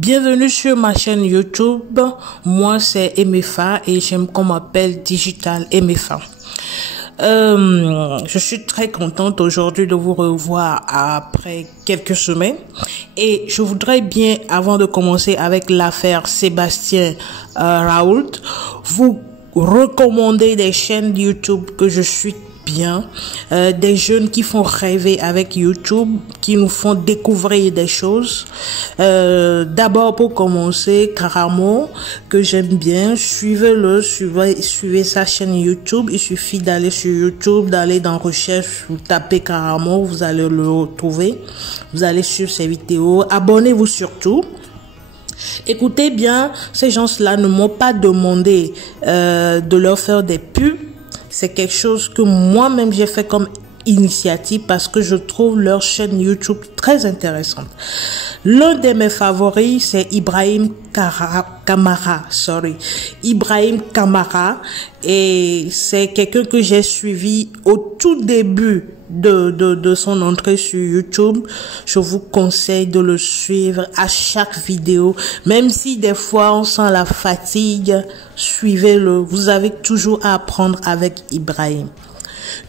Bienvenue sur ma chaîne YouTube. Moi, c'est MFA et j'aime qu'on m'appelle Digital MFA. Je suis très contente aujourd'hui de vous revoir après quelques semaines et je voudrais bien, avant de commencer avec l'affaire Sébastien Raoult, vous recommander des chaînes YouTube que je suis bien, des jeunes qui font rêver avec YouTube, qui nous font découvrir des choses. D'abord, pour commencer, Karamo, que j'aime bien, suivez-le, suivez sa chaîne YouTube. Il suffit d'aller sur YouTube, d'aller dans recherche, vous tapez Karamo, vous allez le retrouver. Vous allez suivre ses vidéos. Abonnez-vous surtout. Écoutez bien, ces gens-là ne m'ont pas demandé de leur faire des pubs. C'est quelque chose que moi-même j'ai fait comme initiative parce que je trouve leur chaîne YouTube très intéressante. L'un de mes favoris, c'est Ibrahim Kamara, Ibrahim Kamara, et c'est quelqu'un que j'ai suivi au tout début de son entrée sur YouTube. Je vous conseille de le suivre à chaque vidéo, même si des fois on sent la fatigue, suivez-le. Vous avez toujours à apprendre avec Ibrahim.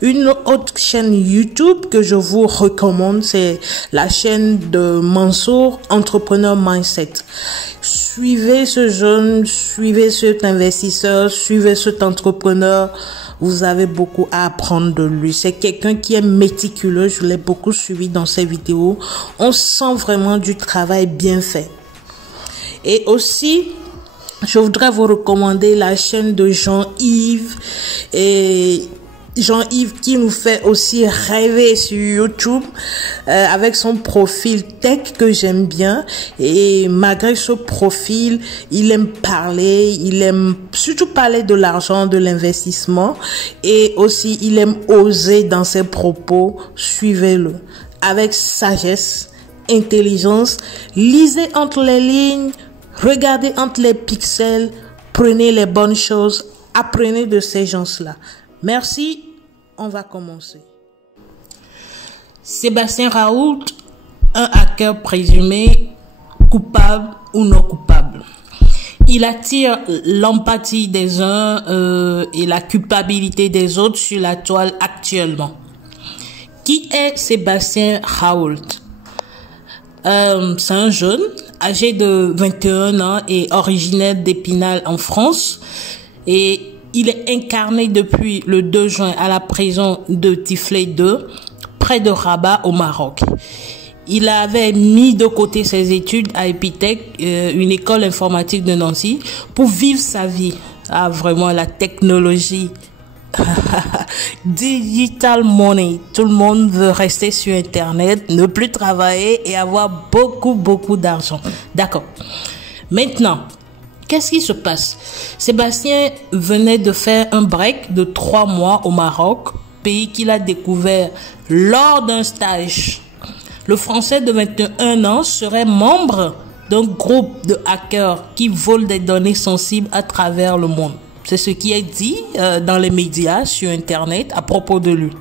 Une autre chaîne YouTube que je vous recommande, c'est la chaîne de Mansour, Entrepreneur Mindset. Suivez ce jeune, suivez cet investisseur, suivez cet entrepreneur. Vous avez beaucoup à apprendre de lui. C'est quelqu'un qui est méticuleux. Je l'ai beaucoup suivi dans ses vidéos. On sent vraiment du travail bien fait. Et aussi, je voudrais vous recommander la chaîne de Jean-Yves et Jean-Yves qui nous fait aussi rêver sur YouTube avec son profil tech que j'aime bien, et malgré ce profil, il aime parler, il aime surtout parler de l'argent, de l'investissement, et aussi il aime oser dans ses propos. Suivez-le avec sagesse, intelligence, lisez entre les lignes, regardez entre les pixels, prenez les bonnes choses, apprenez de ces gens-là. Merci, on va commencer. Sébastien Raoult, un hacker présumé, coupable ou non coupable. Il attire l'empathie des uns et la culpabilité des autres sur la toile actuellement. Qui est Sébastien Raoult? C'est un jeune, âgé de 21 ans et originaire d'Épinal en France, et il est incarné depuis le 2 juin à la prison de Tiflé 2, près de Rabat au Maroc. Il avait mis de côté ses études à Epitech, une école informatique de Nancy, pour vivre sa vie. Ah, vraiment, la technologie. Digital money. Tout le monde veut rester sur Internet, ne plus travailler et avoir beaucoup d'argent. D'accord. Maintenant, qu'est-ce qui se passe? Sébastien venait de faire un break de 3 mois au Maroc, pays qu'il a découvert lors d'un stage. Le Français de 21 ans serait membre d'un groupe de hackers qui volent des données sensibles à travers le monde. C'est ce qui est dit dans les médias, sur Internet, à propos de lui.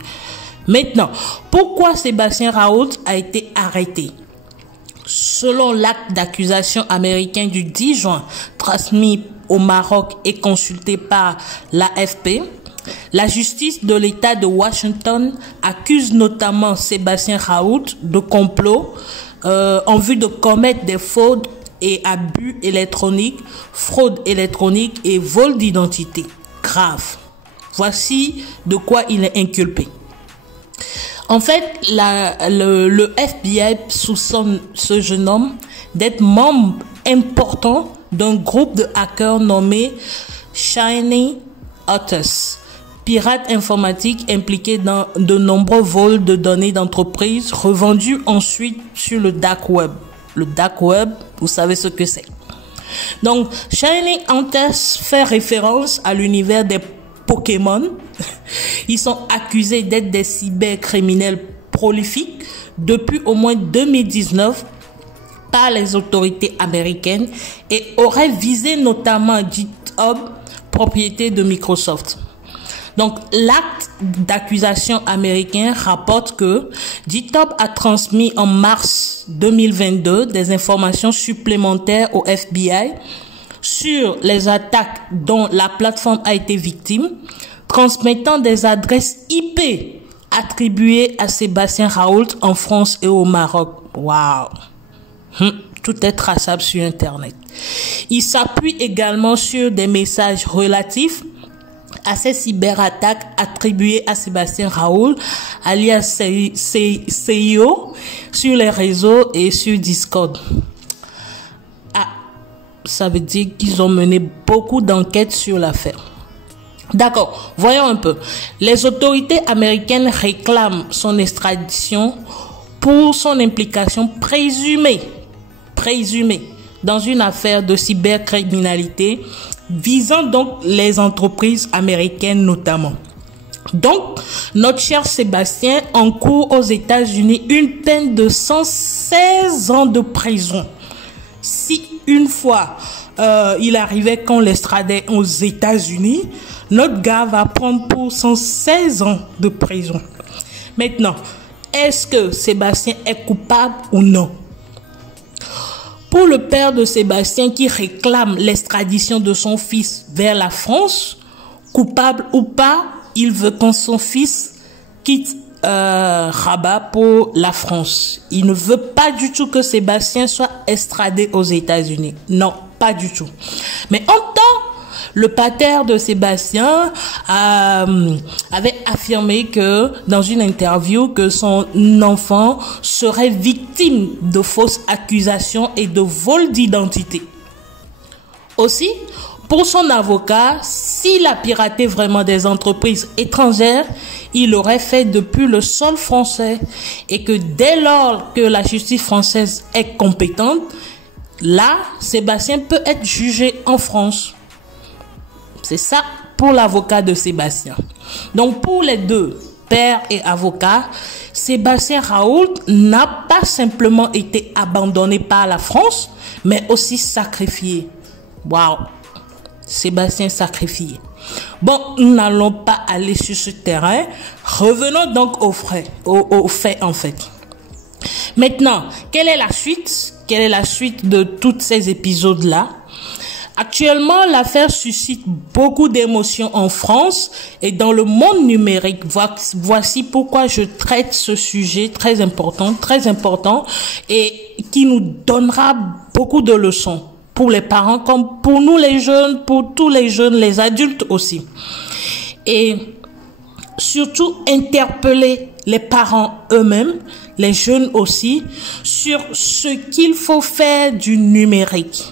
Maintenant, pourquoi Sébastien Raoult a été arrêté? Selon l'acte d'accusation américain du 10 juin, transmis au Maroc et consulté par l'AFP, la justice de l'État de Washington accuse notamment Sébastien Raoult de complot en vue de commettre des fraudes et abus électroniques, fraude électronique et vol d'identité grave. Voici de quoi il est inculpé. En fait, le FBI soupçonne ce jeune homme d'être membre important d'un groupe de hackers nommé Shiny Otters, pirate informatique impliqué dans de nombreux vols de données d'entreprises revendus ensuite sur le dark web. Le dark web, vous savez ce que c'est. Donc, Shiny Otters fait référence à l'univers des Pokémon. Ils sont accusés d'être des cybercriminels prolifiques depuis au moins 2019 par les autorités américaines et auraient visé notamment GitHub, propriété de Microsoft. Donc, l'acte d'accusation américain rapporte que DITOP a transmis en mars 2022 des informations supplémentaires au FBI sur les attaques dont la plateforme a été victime, transmettant des adresses IP attribuées à Sébastien Raoult en France et au Maroc. Waouh! Tout est traçable sur Internet. Il s'appuie également sur des messages relatifs à ces cyberattaques attribuées à Sébastien Raoult, alias CIO, sur les réseaux et sur Discord. Ah, ça veut dire qu'ils ont mené beaucoup d'enquêtes sur l'affaire. D'accord, voyons un peu. Les autorités américaines réclament son extradition pour son implication présumée dans une affaire de cybercriminalité visant donc les entreprises américaines notamment. Donc, notre cher Sébastien encourt aux États-Unis une peine de 116 ans de prison. Si une fois il arrivait qu'on l'extradait aux États-Unis, notre gars va prendre pour 116 ans de prison. Maintenant, est-ce que Sébastien est coupable ou non? Pour le père de Sébastien qui réclame l'extradition de son fils vers la France, coupable ou pas, il veut que son fils quitte Rabat pour la France. Il ne veut pas du tout que Sébastien soit extradé aux États-Unis. Non, pas du tout. Mais en temps, le pater de Sébastien avait affirmé que dans une interview que son enfant serait victime de fausses accusations et de vol d'identité. Aussi, pour son avocat, s'il a piraté vraiment des entreprises étrangères, il l'aurait fait depuis le sol français et que dès lors que la justice française est compétente, là, Sébastien peut être jugé en France. C'est ça pour l'avocat de Sébastien. Donc pour les deux, père et avocat, Sébastien Raoult n'a pas simplement été abandonné par la France, mais aussi sacrifié. Waouh! Sébastien sacrifié. Bon, nous n'allons pas aller sur ce terrain. Revenons donc aux faits en fait. Maintenant, quelle est la suite? Quelle est la suite de tous ces épisodes-là? Actuellement, l'affaire suscite beaucoup d'émotions en France et dans le monde numérique. Voici pourquoi je traite ce sujet très important et qui nous donnera beaucoup de leçons pour les parents comme pour nous les jeunes, pour tous les jeunes, les adultes aussi. Et surtout interpeller les parents eux-mêmes, les jeunes aussi, sur ce qu'il faut faire du numérique.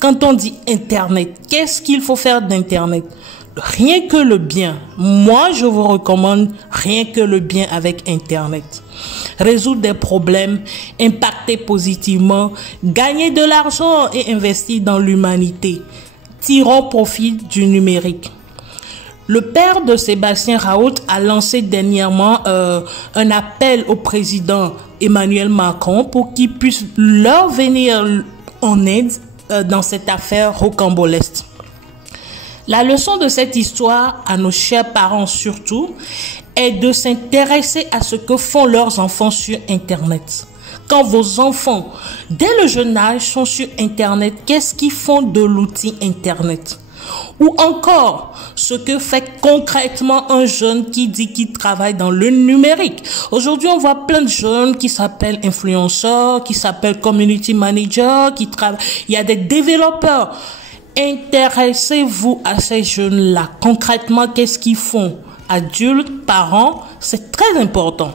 Quand on dit Internet, qu'est-ce qu'il faut faire d'Internet? Rien que le bien. Moi, je vous recommande rien que le bien avec Internet. Résoudre des problèmes, impacter positivement, gagner de l'argent et investir dans l'humanité. Tirons profit du numérique. Le père de Sébastien Raoult a lancé dernièrement un appel au président Emmanuel Macron pour qu'il puisse leur venir en aide dans cette affaire rocambolesque. La leçon de cette histoire, à nos chers parents surtout, est de s'intéresser à ce que font leurs enfants sur Internet. Quand vos enfants, dès le jeune âge, sont sur Internet, qu'est-ce qu'ils font de l'outil Internet? Ou encore, ce que fait concrètement un jeune qui dit qu'il travaille dans le numérique. Aujourd'hui, on voit plein de jeunes qui s'appellent influenceurs, qui s'appellent community managers, il y a des développeurs. Intéressez-vous à ces jeunes-là. Concrètement, qu'est-ce qu'ils font? Adultes, parents, c'est très important.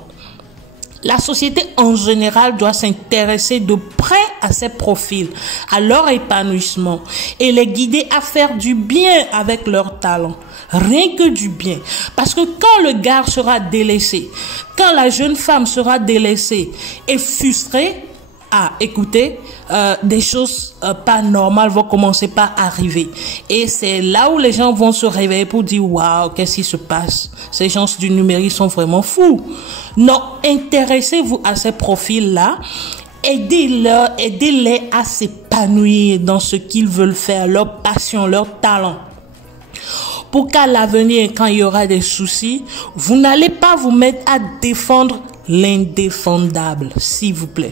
La société en général doit s'intéresser de près à ces profils, à leur épanouissement et les guider à faire du bien avec leur talent. Rien que du bien. Parce que quand le gars sera délaissé, quand la jeune femme sera délaissée et frustrée, écoutez, des choses pas normales vont commencer par arriver. Et c'est là où les gens vont se réveiller pour dire waouh, qu'est-ce qui se passe? Ces gens du numérique sont vraiment fous. Non, intéressez-vous à ces profils-là. Aidez-les à s'épanouir dans ce qu'ils veulent faire, leur passion, leur talent. pour qu'à l'avenir, quand il y aura des soucis, vous n'allez pas vous mettre à défendre l'indéfendable, s'il vous plaît.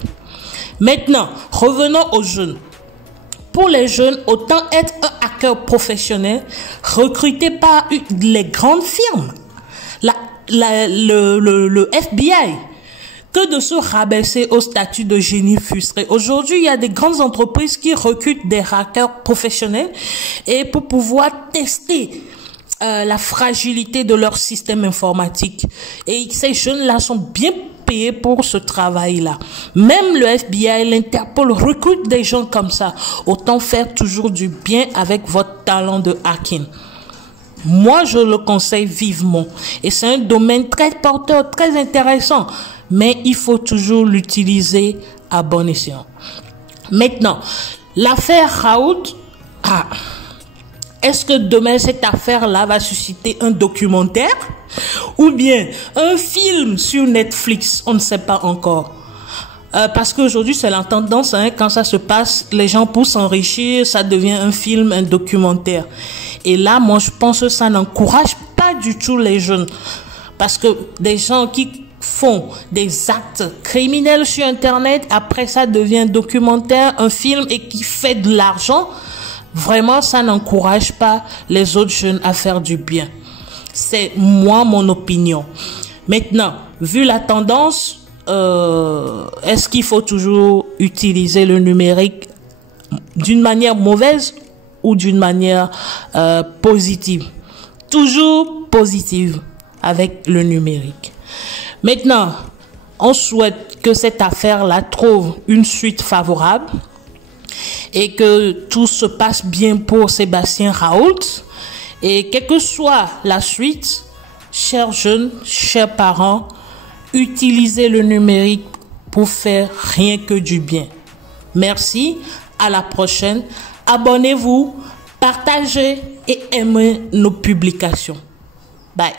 Maintenant, revenons aux jeunes. Pour les jeunes, autant être un hacker professionnel recruté par les grandes firmes, le FBI, que de se rabaisser au statut de génie frustré. Aujourd'hui, il y a des grandes entreprises qui recrutent des hackers professionnels et pour pouvoir tester la fragilité de leur système informatique. Et ces jeunes-là sont bien payés pour ce travail-là. Même le FBI, l'Interpol recrute des gens comme ça. Autant faire toujours du bien avec votre talent de hacking. Moi, je le conseille vivement. Et c'est un domaine très porteur, très intéressant. Mais il faut toujours l'utiliser à bon escient. Maintenant, l'affaire Raoult, est-ce que demain cette affaire-là va susciter un documentaire ou bien un film sur Netflix? On ne sait pas encore. Parce qu'aujourd'hui, c'est la tendance, quand ça se passe, les gens pour s'enrichir, ça devient un film, un documentaire. Et là, moi, je pense que ça n'encourage pas du tout les jeunes. Parce que des gens qui font des actes criminels sur Internet, après ça devient un documentaire, un film et qui fait de l'argent, vraiment, ça n'encourage pas les autres jeunes à faire du bien. C'est moi, mon opinion. Maintenant, vu la tendance, est-ce qu'il faut toujours utiliser le numérique d'une manière mauvaise ou d'une manière positive? Toujours positive avec le numérique. Maintenant, on souhaite que cette affaire-là trouve une suite favorable et que tout se passe bien pour Sébastien Raoult. Et quelle que soit la suite, chers jeunes, chers parents, utilisez le numérique pour faire rien que du bien. Merci, à la prochaine. Abonnez-vous, partagez et aimez nos publications. Bye.